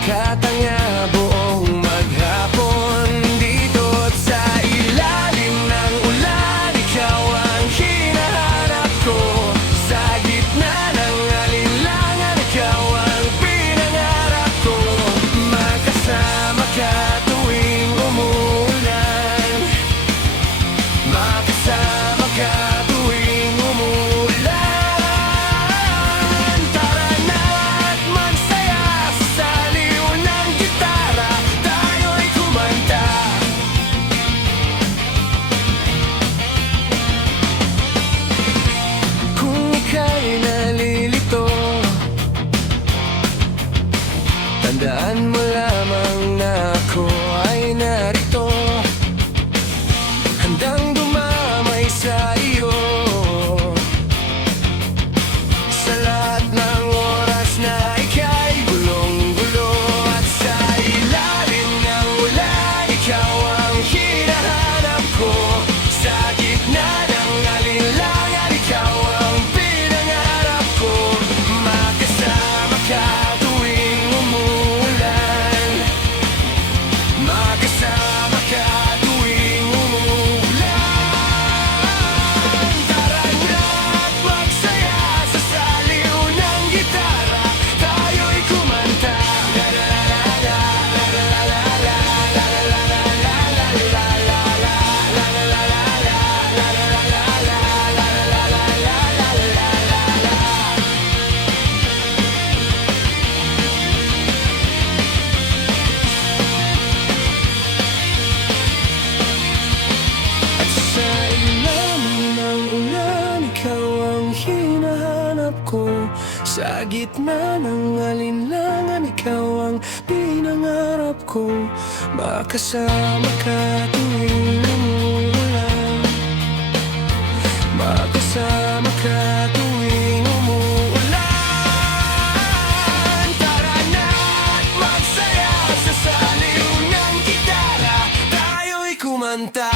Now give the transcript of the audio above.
makatanga buong maghapon dito't sa ilalim ng ulan. Ikaw ang hinahanap ko sa gitna ng alinlangan. Ikaw ang pinangarap ko, makasama ka tuwing umuulan. Makasama ka tuwing umuulan. Tara na't magsaya sa saliw ng gitara, tayo'y kumanta. Kung ika'y nalilito, tandaan mo lamang na ako ay narito, handang dumamay sa iyo sa lahat ng oras na ika'y gulong-gulo. At sa ilalim ng ulan, ikaw ang hinahanap ko sa gitna ng alinlangan. Ikaw ang pinangarap ko, makasama ka tuwing umuulan. Makasama ka tuwing umuulan. Tara na't magsaya sa saliw ng gitara, tayo'y kumanta. At sa ilalim ng ulan, ikaw ang hinahanap ko sa gitna ng alinlangan. Ikaw ang pinangarap ko, makasama ka tuwing umuulan. Makasama ka tuwing umuulan. Tara na't magsaya sa saliw ng gitara, tayo'y kumanta.